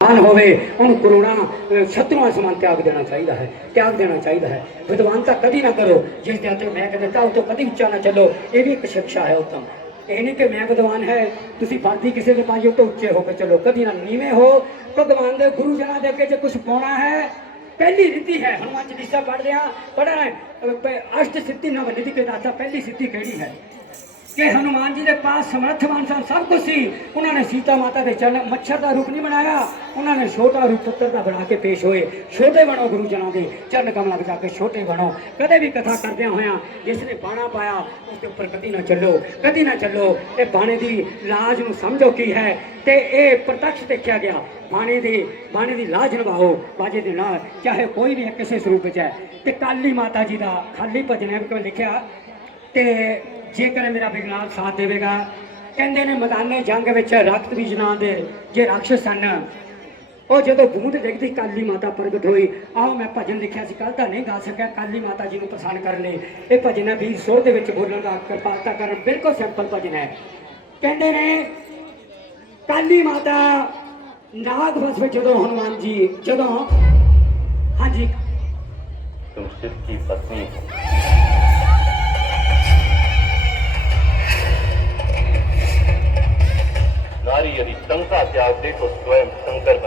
ਵਿਦਵਾਨ ਹੋਵੇ ਉਹਨੂੰ ਕਰੋਨਾ ਅਹ, ਸ਼ਤਰੂਆਂ ਸਮਾਨ ਤਿਆਗ ਦੇਣਾ ਚਾਹੀਦਾ ਹੈ ਤਿਆਗ ਦੇਣਾ ਚਾਹੀਦਾ ਹੈ। ਵਿਦਵਾਨਤਾ ਕਦੀ ਨਾ ਕਰੋ ਜਿਸ ਦੇ ਅੰਦਰ ਮੈਂ ਕਹਿੰਦਾ ਉਹ ਤੋਂ ਕਦੀ ਉੱਚਾ ਨਾ ਚੱਲੋ। ਇਹ ਵੀ ਇੱਕ ਸਿੱਖਿਆ ਹੈ ਉੱਤਮ। ਇਹ ਨਹੀਂ ਕਿ ਮੈਂ ਵਿਦਵਾਨ ਹੈ ਤੁਸੀਂ ਵਰਦੀ ਕਿਸੇ ਦੇ ਪਾਈਓ ਤੋਂ ਉੱਚੇ ਹੋ ਕੇ ਚੱਲੋ ਕਦੀ ਨਾ ਨੀਵੇਂ ਹੋ। ਭਗਵਾਨ ਦੇ ਗੁਰੂ ਜਨਾਂ ਦੇ ਅੱਗੇ ਜੇ ਕੁਝ ਪਾਉਣਾ ਹੈ ਪਹਿਲੀ ਰਿੱਧੀ ਹੈ ਹਨੂਮਾਨ ਚਾਲੀਸਾ ਪੜ੍ਹਦੇ ਆ ਪੜ੍ਹਨਾ ਹੈ। ਅਸ਼ਟ ਸਿੱਧੀ ਨਵ ਨਿਧੀ ਕੇ ਦਾਤਾ ਪਹਿਲੀ ਸਿੱਧੀ ਕਿਹੜੀ ਹੈ? ਕਿ ਹਨੂਮਾਨ ਜੀ ਦੇ ਪਾਸ ਸਮਰੱਥਵਾਨ ਸਨ ਸਭ ਕੁਝ ਸੀ। ਉਹਨਾਂ ਨੇ ਸੀਤਾ ਮਾਤਾ ਦੇ ਚਰਨ ਮੱਛਰ ਦਾ ਰੂਪ ਨਹੀਂ ਬਣਾਇਆ। ਉਹਨਾਂ ਨੇ ਛੋਟਾ ਰੂਪ ਪੁੱਤਰ ਦਾ ਬਣਾ ਕੇ ਪੇਸ਼ ਹੋਏ। ਛੋਟੇ ਬਣੋ ਗੁਰੂ ਜਨਾਂ ਦੇ ਚਰਨ ਕਮਲਾਂ ਵਿੱਚ ਜਾ ਕੇ ਛੋਟੇ ਬਣੋ। ਕਦੇ ਵੀ ਕਥਾ ਕਰਦਿਆਂ ਹੋਇਆਂ ਜਿਸ ਨੇ ਬਾਣਾ ਪਾਇਆ ਉਸ ਦੇ ਉੱਪਰ ਕਦੀ ਨਾ ਚੱਲੋ ਕਦੀ ਨਾ ਚੱਲੋ। ਇਹ ਬਾਣੇ ਦੀ ਲਾਜ ਨੂੰ ਸਮਝੋ ਕੀ ਹੈ? ਤੇ ਇਹ ਪ੍ਰਤੱਖ ਦੇਖਿਆ ਗਿਆ। ਬਾਣੇ ਦੀ ਬਾਣੇ ਦੀ ਲਾਜ ਨਿਭਾਓ। ਬਾਜੇ ਦੇ ਨਾਲ ਚਾਹੇ ਕੋਈ ਵੀ ਹੈ, ਕਿਸੇ ਸਰੂਪ ਵਿੱਚ ਹੈ। ਤੇ ਕਾਲੀ ਮਾਤਾ ਜੀ ਦਾ ਖਾਲੀ ਭਜਨ ਹੈ ਕਿ ਲਿਖਿਆ ਤੇ ਜੇਕਰ ਮੇਰਾ ਵਿਗਨਾਨ ਸਾਥ ਦੇਵੇਗਾ, ਕਹਿੰਦੇ ਨੇ ਮੈਦਾਨੇ ਜੰਗ ਵਿੱਚ ਰਕਤ ਵੀ ਜਨਾਂ ਦੇ, ਜੇ ਰਾਖਸ਼ ਸਨ। ਉਹ ਜਦੋਂ ਬੂੰਦ ਡਿੱਗਦੀ ਕਾਲੀ ਮਾਤਾ ਪ੍ਰਗਟ ਹੋਈ, ਆਹ ਮੈਂ ਭਜਨ ਲਿਖਿਆ ਸੀ ਕੱਲ ਤਾਂ ਨਹੀਂ ਗਾ ਸਕਿਆ ਕਾਲੀ ਮਾਤਾ ਜੀ ਨੂੰ ਪਸੰਦ ਕਰਨ ਲਈ। ਇਹ ਭਜਨ ਹੈ ਵੀਰ ਸੁਰ ਦੇ ਵਿੱਚ ਬੋਲਣ ਦਾ ਕਿਰਪਾਲਤਾ ਕਰਨ, ਬਿਲਕੁਲ ਸਿੰਪਲ ਭਜਨ ਹੈ। ਕਹਿੰਦੇ ਨੇ, ਕਾਲੀ ਮਾਤਾ ਨਾਗ ਵਸ ਵਿੱਚ ਜਦੋਂ ਹਨੂਮਾਨ ਜੀ, ਜਦੋਂ ਹਾਂਜੀ। ਤੁਮ ਕੀ ਪਤਨੀ શંકા ત્યાં તો સ્વયં શંકર